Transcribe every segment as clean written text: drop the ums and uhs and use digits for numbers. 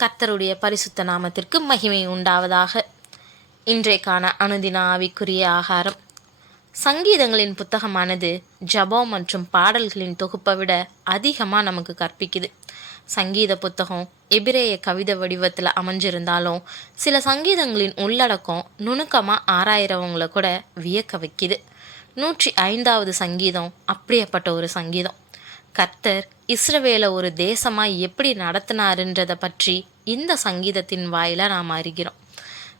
கர்த்தருடைய பரிசுத்த நாமத்திற்கு மகிமை உண்டாவதாக. இன்றைக்கான அனுதின ஆவிக்குரிய ஆகாரம். சங்கீதங்களின் புத்தகமானது ஜபம் மற்றும் பாடல்களின் தொகுப்பை விட அதிகமாக நமக்கு கற்பிக்குது. சங்கீத புத்தகம் எபிரேய கவிதை வடிவத்தில் அமைஞ்சிருந்தாலும் சில சங்கீதங்களின் உள்ளடக்கம் நுணுக்கமாக ஆராயிறவங்களை கூட வியக்க வைக்குது. 105வது சங்கீதம் அப்படியேப்பட்ட ஒரு சங்கீதம். கர்த்தர் இஸ்ரவேலை ஒரு தேசமாக எப்படி நடத்தினாருன்றதை பற்றி இந்த சங்கீதத்தின் வாயிலாக நாம் அறிகிறோம்.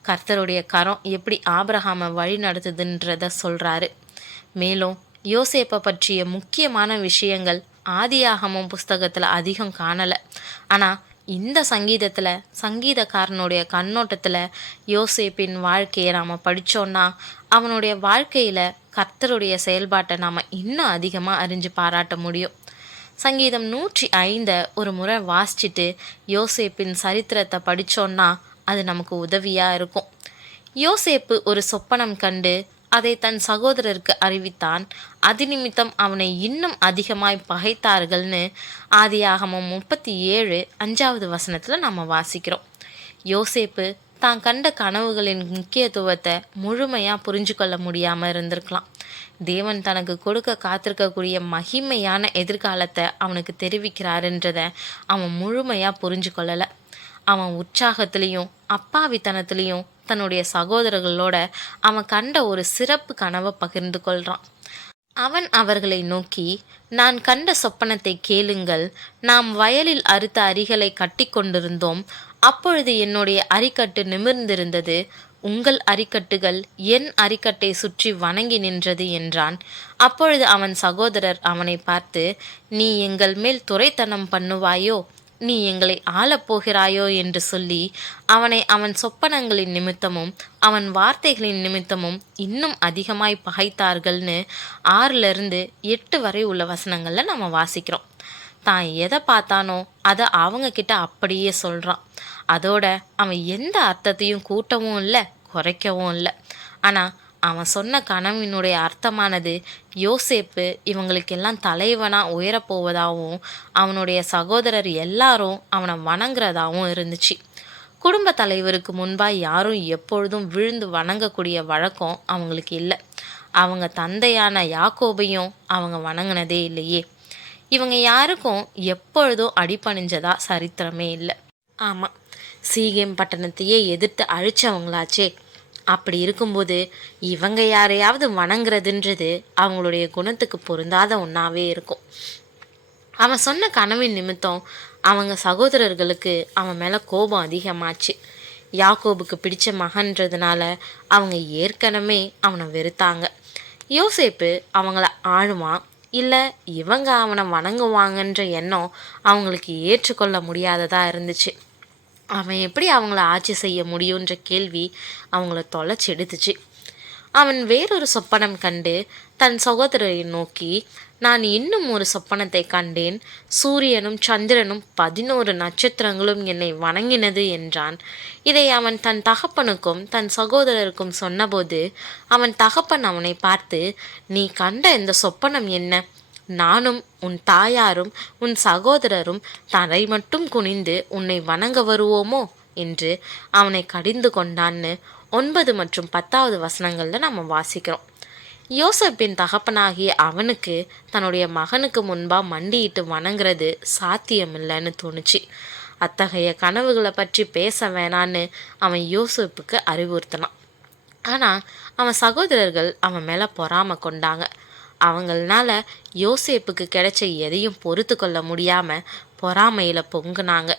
கர்த்தருடைய கரம் எப்படி ஆபிரகாமை வழி நடத்துதுன்றத சொல்கிறாரு. மேலும் யோசேப்பை பற்றிய முக்கியமான விஷயங்கள் ஆதியாகமம் புஸ்தகத்தில் அதிகம் காணலை. ஆனால் இந்த சங்கீதத்தில் சங்கீதக்காரனுடைய கண்ணோட்டத்தில் யோசேப்பின் வாழ்க்கையை நாம் படித்தோன்னா அவனுடைய வாழ்க்கையில் கர்த்தருடைய செயல்பாட்டை நாம் இன்னும் அதிகமாக அறிஞ்சு பாராட்ட முடியும். சங்கீதம் 105 ஒரு முறை வாசிச்சுட்டு யோசேப்பின் சரித்திரத்தை படித்தோன்னா அது நமக்கு உதவியாக இருக்கும். யோசேப்பு ஒரு சொப்பனம் கண்டு அதை தன் சகோதரருக்கு அறிவித்தான். அது நிமித்தம் அவனை இன்னும் அதிகமாய் பகைத்தார்கள்னு ஆதியாகமம் 37:5 வசனத்தில் நம்ம வாசிக்கிறோம். யோசேப்பு தான் கண்ட கனவுகளின் முக்கியத்துவத்தை முழுமையாக புரிஞ்சு கொள்ள முடியாமல் இருந்திருக்கலாம். தேவன் தனக்கு கொடுக்க காத்திருக்கக்கூடிய மகிமையான எதிர்காலத்தை அவனுக்கு தெரிவிக்கிறாருன்றதை அவன் முழுமையாக புரிஞ்சு கொள்ளலை. அவன் உற்சாகத்திலையும் அப்பாவித்தனத்திலையும் தன்னுடைய சகோதரர்களோட அவன் கண்ட ஒரு சிறப்பு கனவை பகிர்ந்து கொள்கிறான். அவன் அவர்களை நோக்கி, நான் கண்ட சொப்பனத்தை கேளுங்கள். நாம் வயலில் அறுத்த அரிகளை கட்டி கொண்டிருந்தோம். அப்பொழுது என்னுடைய அரிக்கட்டு நிமிர்ந்திருந்தது. உங்கள் அரிக்கட்டுகள் என் அரிக்கட்டை சுற்றி வணங்கி நின்றது என்றான். அப்பொழுது அவன் சகோதரர் அவனை பார்த்து, நீ எங்கள் மேல் துரைத்தனம் பண்ணுவாயோ, நீ எங்களை ஆளப்போகிறாயோ என்று சொல்லி அவனை அவன் சொப்பனங்களின் நிமித்தமும் அவன் வார்த்தைகளின் நிமித்தமும் இன்னும் அதிகமாய் பகைத்தார்கள்னு 6-8 வரை உள்ள வசனங்களில் நம்ம வாசிக்கிறோம். தான் எதை பார்த்தானோ அதை அவங்கக்கிட்ட அப்படியே சொல்கிறான். அதோட அவன் எந்த அர்த்தத்தையும் கூட்டவும் இல்லை, குறைக்கவும் இல்லை. ஆனால் அவன் சொன்ன கனவினுடைய அர்த்தமானது யோசேப்பு இவங்களுக்கெல்லாம் தலைவனாக உயரப்போவதாகவும் அவனுடைய சகோதரர் எல்லாரும் அவனை வணங்குறதாகவும் இருந்துச்சு. குடும்ப தலைவருக்கு முன்பாக யாரும் எப்பொழுதும் விழுந்து வணங்கக்கூடிய வழக்கம் அவங்களுக்கு இல்லை. அவங்க தந்தையான யாக்கோபையும் அவங்க வணங்கினதே இல்லையே. இவங்க யாருக்கும் எப்பொழுதும் அடிபணிஞ்சதா சரித்திரமே இல்லை. ஆமாம், சீகேம் பட்டணத்தையே எதிர்த்து அழிச்சவங்களாச்சே. அப்படி இருக்கும்போது இவங்க யாரையாவது வணங்குறதுன்றது அவங்களுடைய குணத்துக்கு பொருந்தாத ஒன்றாவே இருக்கும். அவன் சொன்ன கனவின் நிமித்தம் அவங்க சகோதரர்களுக்கு அவன் மேலே கோபம் அதிகமாச்சு. யாக்கோபுக்கு பிடிச்ச மகன்றதுனால அவங்க ஏற்கனவே அவனை வெறுத்தாங்க. யோசேப்பு அவங்கள ஆழுவான் இல்லை இவங்க அவனை வணங்குவாங்கன்ற எண்ணம் அவங்களுக்கு ஏற்றுக்கொள்ள முடியாததாக இருந்துச்சு. அவன் எப்படி அவங்கள ஆட்சி செய்ய முடியுன்ற கேள்வி அவங்கள தொலைச்செடுத்துச்சு. அவன் வேறொரு சொப்பனம் கண்டு தன் சகோதரரை நோக்கி, நான் இன்னும் ஒரு சொப்பனத்தை கண்டேன். சூரியனும் சந்திரனும் 11 நட்சத்திரங்களும் என்னை வணங்கினது என்றான். இதை அவன் தன் தகப்பனுக்கும் தன் சகோதரருக்கும் சொன்னபோது அவன் தகப்பன் அவனை பார்த்து, நீ கண்ட இந்த சொப்பனம் என்ன? நானும் உன் தாயாரும் உன் சகோதரரும் தரை மட்டும் குனிந்து உன்னை வணங்க வருவோமோ என்று அவனை கடிந்து கொண்டான்னு 9 மற்றும் 10வது வசனங்களில் நம்ம வாசிக்கிறோம். யோசேப்பின் தகப்பனாகிய அவனுக்கு தன்னுடைய மகனுக்கு முன்பாக மண்டியிட்டு வணங்குறது சாத்தியமில்லைன்னு தோணுச்சு. அத்தகைய கனவுகளை பற்றி பேச வேணான்னு அவன் யோசேப்புக்கு அறிவுறுத்தினான். ஆனால் அவன் சகோதரர்கள் அவன் மேலே பொறாமை கொண்டாங்க. அவங்களால யோசேப்புக்கு கிடைச்ச எதையும் பொறுத்து கொள்ள முடியாமல் பொறாமையில் பொங்குனாங்க.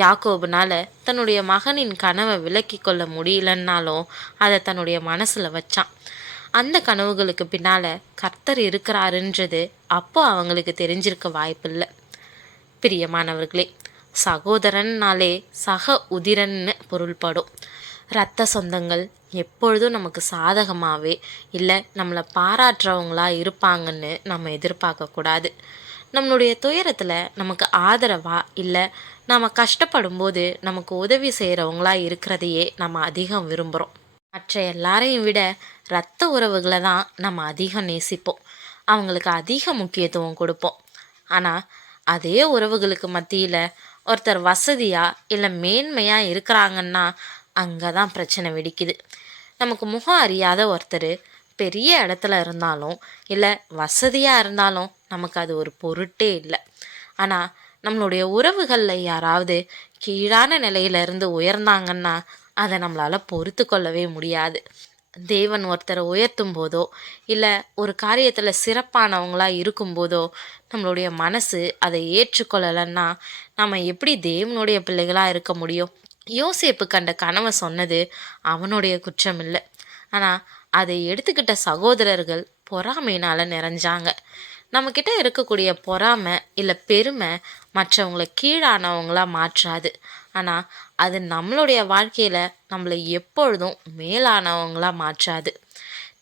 யாக்கோபுனால தன்னுடைய மகனின் கனவை விலக்கி கொள்ள முடியலன்னாலும் அதை தன்னுடைய மனசில் வச்சான். அந்த கனவுகளுக்கு பின்னால் கர்த்தர் இருக்கிறாருன்றது அப்போ அவங்களுக்கு தெரிஞ்சிருக்க வாய்ப்பில்லை. பிரியமானவர்களே, சகோதரன்னாலே சக உதிரன்னு பொருள்படும். இரத்த சொந்தங்கள் எப்பொழுதும் நமக்கு சாதகமாகவே இல்லை நம்மளை பாராட்டுறவங்களா இருப்பாங்கன்னு நம்ம எதிர்பார்க்கக்கூடாது. நம்மளுடைய துயரத்தில் நமக்கு ஆதரவாக இல்லை நம்ம கஷ்டப்படும் போது நமக்கு உதவி செய்கிறவங்களா இருக்கிறதையே நம்ம அதிகம் விரும்புகிறோம். மற்ற எல்லாரையும் விட இரத்த உறவுகளை தான் நம்ம அதிகம் நேசிப்போம், அவங்களுக்கு அதிக முக்கியத்துவம் கொடுப்போம். ஆனால் அதே உறவுகளுக்கு மத்தியில் ஒருத்தர் வசதியாக இல்லை மேன்மையாக இருக்கிறாங்கன்னா அங்கே தான் பிரச்சனை வெடிக்குது. நமக்கு முகம் அறியாத ஒருத்தர் பெரிய இடத்துல இருந்தாலும் இல்லை வசதியாக இருந்தாலும் நமக்கு அது ஒரு பொருட்டே இல்லை. ஆனால் நம்மளுடைய உறவுகளில் யாராவது கீழான நிலையிலிருந்து உயர்ந்தாங்கன்னா அதை நம்மளால் பொறுத்து கொள்ளவே முடியாது. தேவன் ஒருத்தரை உயர்த்தும் போதோ இல்லை ஒரு காரியத்தில் சிறப்பானவங்களாக இருக்கும்போதோ நம்மளுடைய மனசு அதை ஏற்றுக்கொள்ளலைன்னா நம்ம எப்படி தேவனுடைய பிள்ளைகளாக இருக்க முடியும்? யோசேப்பு கண்ட கனவை சொன்னது அவனுடைய குற்றம் இல்லை. ஆனால் அதை எடுத்துக்கிட்ட சகோதரர்கள் பொறாமையினால் நிறைஞ்சாங்க. நம்மக்கிட்ட இருக்கக்கூடிய பொறாமை இல்லை பெருமை மற்றவங்களை கீழானவங்களாக மாற்றாது. ஆனால் அது நம்மளுடைய வாழ்க்கையில் நம்மளை எப்பொழுதும் மேலானவங்களாக மாற்றாது.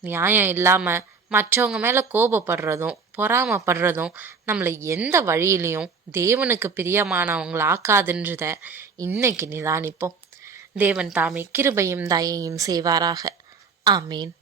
நியாயம் இல்லாமல் மற்றவங்க மேலே கோபப்படுறதும் பொறாமப்படுறதும் நம்மளை எந்த வழியிலையும் தேவனுக்கு பிரியமானவங்களாக்காதுன்றத இன்னைக்கு நிதானிப்போம். தேவன் தாமே கிருபையும் தயையும் செய்வாராக. ஆமீன்.